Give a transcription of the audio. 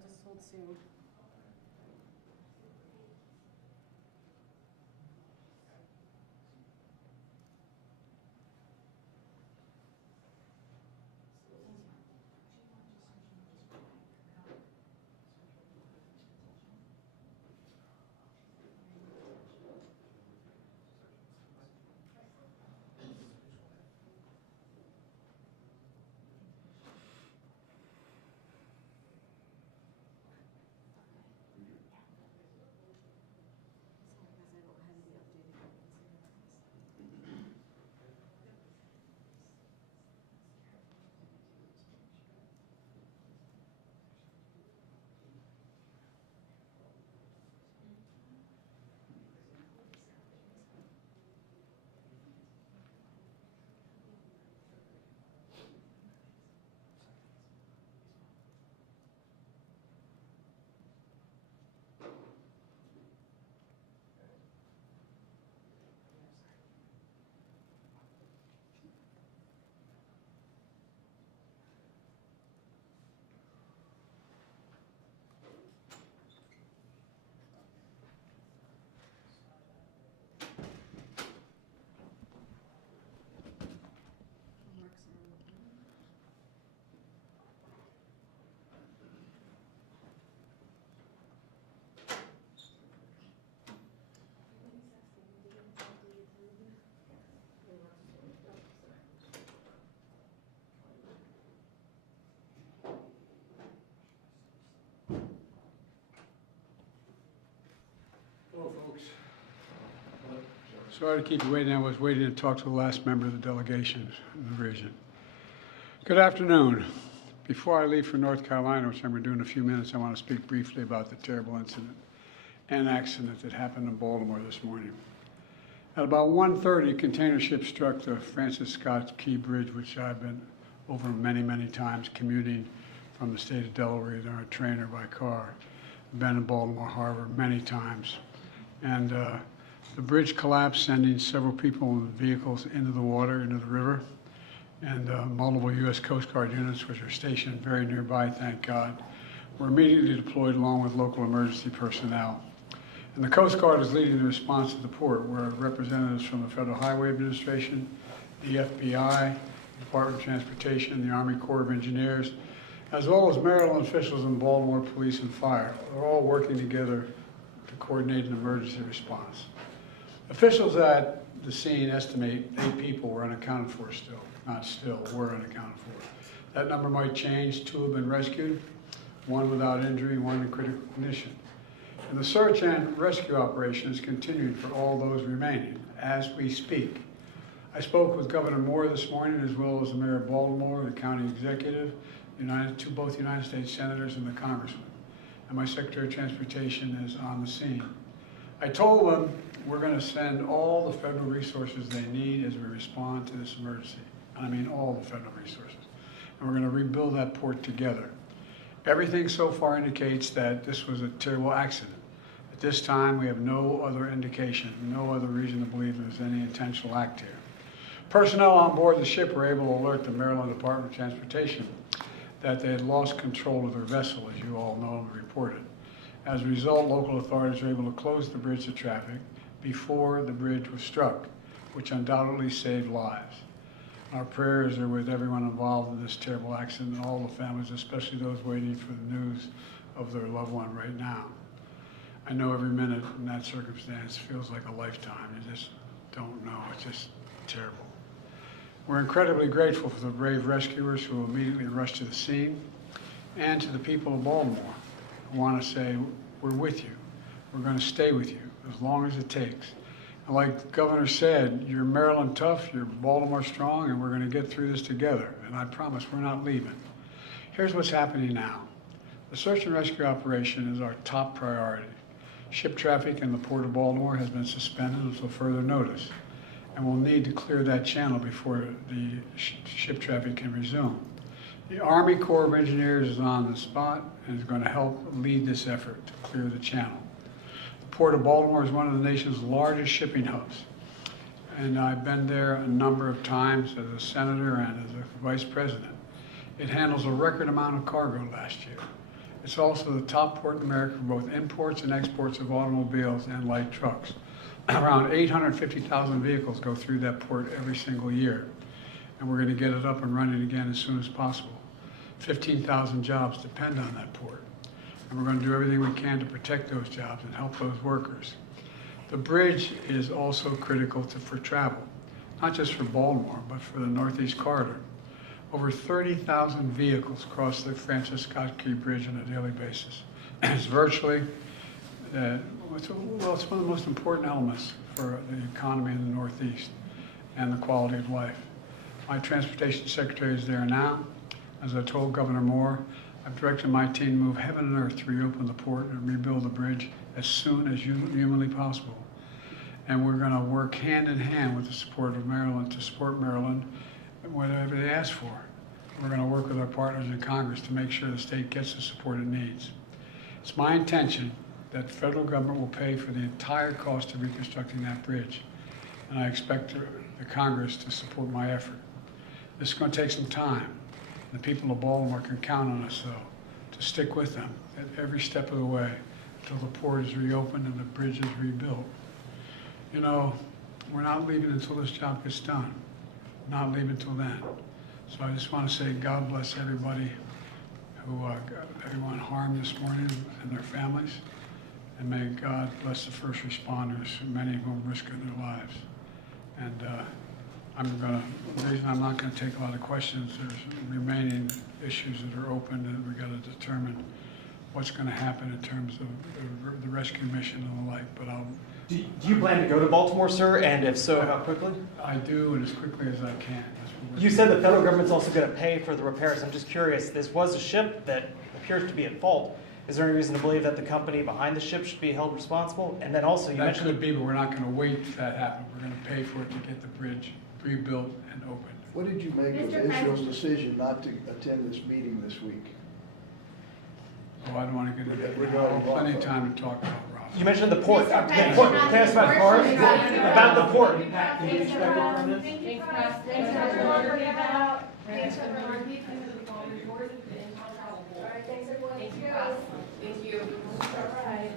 just hold soon. Hello, folks. Sorry to keep you waiting. I was waiting to talk to the last member of the delegation in the region. Good afternoon. Before I leave for North Carolina, which I'm going to do in a few minutes, I want to speak briefly about the terrible incident and accident that happened in Baltimore this morning. At about 1:30, a container ship struck the Francis Scott Key Bridge, which I've been over many, many times commuting from the state of Delaware on a train or by car. I've been in Baltimore Harbor many times. And the bridge collapsed, sending several people and vehicles into the water, into the river. And multiple U.S. Coast Guard units, which are stationed very nearby, thank God, were immediately deployed along with local emergency personnel. And the Coast Guard is leading the response to the port, where representatives from the Federal Highway Administration, the FBI, the Department of Transportation, the Army Corps of Engineers, as well as Maryland officials and Baltimore Police and Fire, are all working together to coordinate an emergency response. Officials at the scene estimate 8 people were unaccounted for still. Not still, were unaccounted for. That number might change. 2 have been rescued, 1 without injury, 1 in critical condition. And the search and rescue operation is continuing for all those remaining as we speak. I spoke with Governor Moore this morning, as well as the Mayor of Baltimore, the county executive, both United States senators and the congressman. And my Secretary of Transportation is on the scene. I told them we're going to send all the federal resources they need as we respond to this emergency. And I mean all the federal resources. And we're going to rebuild that port together. Everything so far indicates that this was a terrible accident. At this time, we have no other indication, no other reason to believe there's any intentional act here. Personnel on board the ship were able to alert the Maryland Department of Transportation that they had lost control of their vessel, as you all know and reported. As a result, local authorities were able to close the bridge to traffic before the bridge was struck, which undoubtedly saved lives. Our prayers are with everyone involved in this terrible accident and all the families, especially those waiting for the news of their loved one right now. I know every minute in that circumstance feels like a lifetime. You just don't know. It's just terrible. We're incredibly grateful for the brave rescuers who immediately rushed to the scene, and to the people of Baltimore. I want to say, we're with you. We're going to stay with you as long as it takes. And like the governor said, you're Maryland tough, you're Baltimore strong, and we're going to get through this together. And I promise we're not leaving. Here's what's happening now. The search and rescue operation is our top priority. Ship traffic in the Port of Baltimore has been suspended until further notice, and we'll need to clear that channel before the ship traffic can resume. The Army Corps of Engineers is on the spot and is going to help lead this effort to clear the channel. The Port of Baltimore is one of the nation's largest shipping hubs, and I've been there a number of times as a senator and as a vice president. It handles a record amount of cargo last year, It's also the top port in America for both imports and exports of automobiles and light trucks. Around 850,000 vehicles go through that port every single year, and we're going to get it up and running again as soon as possible. 15,000 jobs depend on that port, and we're going to do everything we can to protect those jobs and help those workers. The bridge is also critical for travel, not just for Baltimore, but for the Northeast Corridor. Over 30,000 vehicles cross the Francis Scott Key Bridge on a daily basis. It's virtually, it's one of the most important elements for the economy in the Northeast and the quality of life. My transportation secretary is there now. As I told Governor Moore, I've directed my team to move heaven and earth to reopen the port and rebuild the bridge as soon as humanly possible. And we're going to work hand in hand with the support of Maryland to support Maryland whatever they ask for. We're going to work with our partners in Congress to make sure the state gets the support it needs. It's my intention that the federal government will pay for the entire cost of reconstructing that bridge, and I expect the Congress to support my effort. This is going to take some time. The people of Baltimore can count on us, though, to stick with them at every step of the way until the port is reopened and the bridge is rebuilt. You know, we're not leaving until this job gets done. Not leaving until then. So I just want to say God bless everybody who got everyone harmed this morning and their families. And may God bless the first responders, many of whom risking their lives. And the reason I'm not going to take a lot of questions, there's remaining issues that are open, and we've got to determine what's going to happen in terms of the rescue mission and the like. But Do you plan to go to Baltimore, sir? And if so, how quickly? I do, and as quickly as I can. You said the federal government's also going to pay for the repairs. I'm just curious, this was a ship that appears to be at fault. Is there any reason to believe that the company behind the ship should be held responsible? And then also, you mentioned... That could be, but we're not going to wait for that to happen. We're going to pay for it to get the bridge rebuilt and opened. What did you make of Israel's decision not to attend this meeting this week? Oh, I don't want to get into that. I have plenty of time to talk about Rob. You mentioned the port. Can I ask about cars? About the port. Thanks for Thank you. All right.